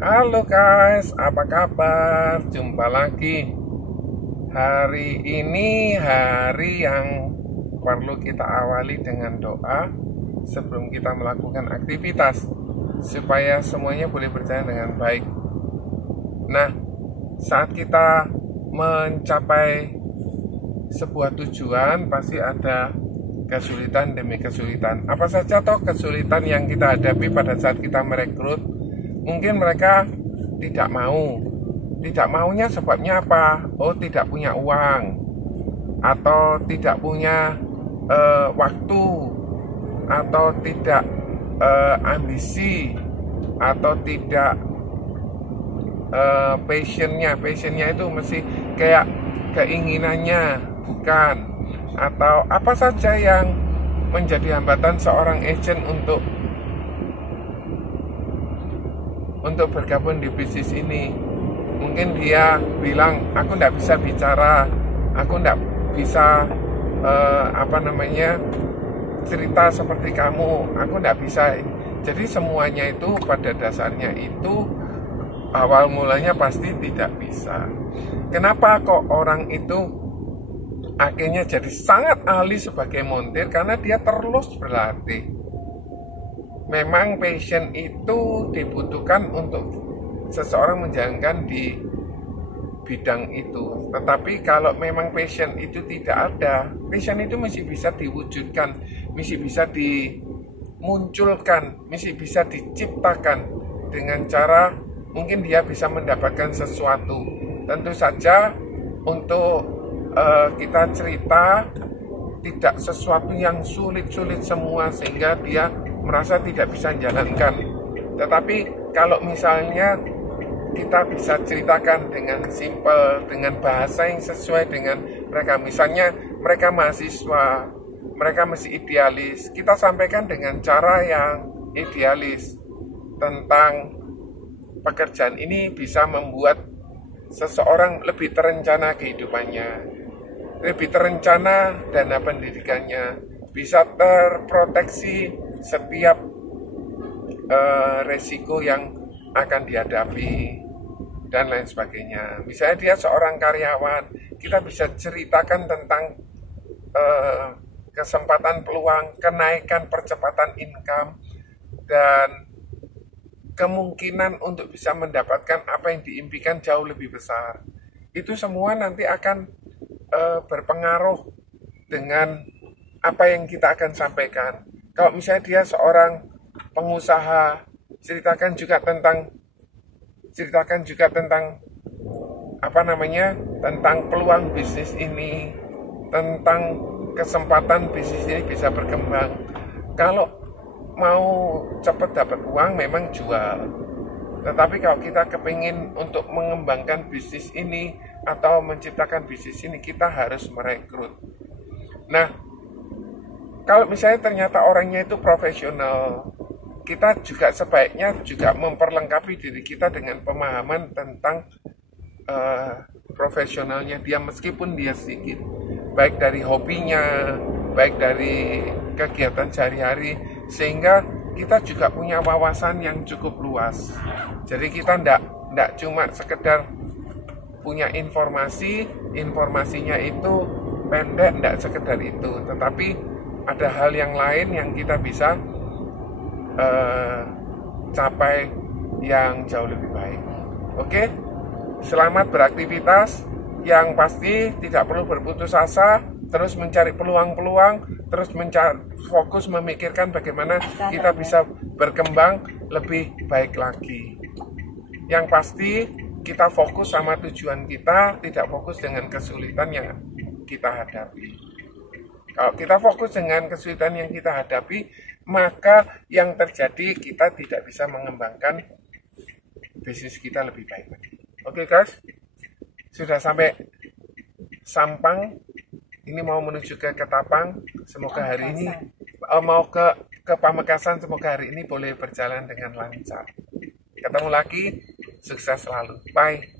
Halo guys, apa kabar? Jumpa lagi. Hari ini hari yang perlu kita awali dengan doa sebelum kita melakukan aktivitas, supaya semuanya boleh berjalan dengan baik. Nah, saat kita mencapai sebuah tujuan, pasti ada kesulitan demi kesulitan. Apa saja toh kesulitan yang kita hadapi pada saat kita merekrut? Mungkin mereka tidak mau. Tidak maunya sebabnya apa? Oh, tidak punya uang, atau tidak punya waktu, atau tidak ambisi, atau tidak passionnya itu mesti kayak keinginannya, bukan. Atau apa saja yang menjadi hambatan seorang agent untuk bergabung di bisnis ini. Mungkin dia bilang, aku tidak bisa bicara, aku tidak bisa cerita seperti kamu, aku tidak bisa. Jadi semuanya itu pada dasarnya itu awal mulanya pasti tidak bisa. Kenapa kok orang itu akhirnya jadi sangat ahli sebagai montir? Karena dia terus berlatih. Memang passion itu dibutuhkan untuk seseorang menjalankan di bidang itu. Tetapi kalau memang passion itu tidak ada, passion itu masih bisa diwujudkan, masih bisa dimunculkan, masih bisa diciptakan dengan cara mungkin dia bisa mendapatkan sesuatu. Tentu saja untuk kita cerita tidak sesuatu yang sulit-sulit semua sehingga dia merasa tidak bisa menjalankan. Tetapi kalau misalnya kita bisa ceritakan dengan simpel, dengan bahasa yang sesuai dengan mereka. Misalnya mereka mahasiswa, mereka masih idealis, kita sampaikan dengan cara yang idealis tentang pekerjaan ini bisa membuat seseorang lebih terencana kehidupannya, lebih terencana dana pendidikannya, bisa terproteksi setiap resiko yang akan dihadapi dan lain sebagainya. Misalnya dia seorang karyawan, kita bisa ceritakan tentang kesempatan peluang, kenaikan percepatan income, dan kemungkinan untuk bisa mendapatkan apa yang diimpikan jauh lebih besar. Itu semua nanti akan berpengaruh dengan apa yang kita akan sampaikan. Kalau misalnya dia seorang pengusaha, ceritakan juga tentang tentang peluang bisnis ini, tentang kesempatan bisnis ini bisa berkembang. Kalau mau cepat dapat uang memang jual. Tetapi kalau kita kepingin untuk mengembangkan bisnis ini atau menciptakan bisnis ini, kita harus merekrut. Nah, kalau misalnya ternyata orangnya itu profesional, kita juga sebaiknya juga memperlengkapi diri kita dengan pemahaman tentang profesionalnya dia, meskipun dia sedikit, baik dari hobinya, baik dari kegiatan sehari-hari, sehingga kita juga punya wawasan yang cukup luas. Jadi kita ndak cuma sekedar punya informasinya itu pendek, ndak sekedar itu, tetapi ada hal yang lain yang kita bisa capai yang jauh lebih baik. Oke, selamat beraktivitas. Yang pasti tidak perlu berputus asa, terus mencari peluang-peluang, terus fokus memikirkan bagaimana kita bisa berkembang lebih baik lagi. Yang pasti kita fokus sama tujuan kita, tidak fokus dengan kesulitan yang kita hadapi. Kalau kita fokus dengan kesulitan yang kita hadapi, maka yang terjadi kita tidak bisa mengembangkan bisnis kita lebih baik lagi. Oke guys, sudah sampai Sampang, ini mau menuju ke Ketapang. Semoga hari ini mau ke Pamekasan, semoga hari ini boleh berjalan dengan lancar. Ketemu lagi, sukses selalu. Bye.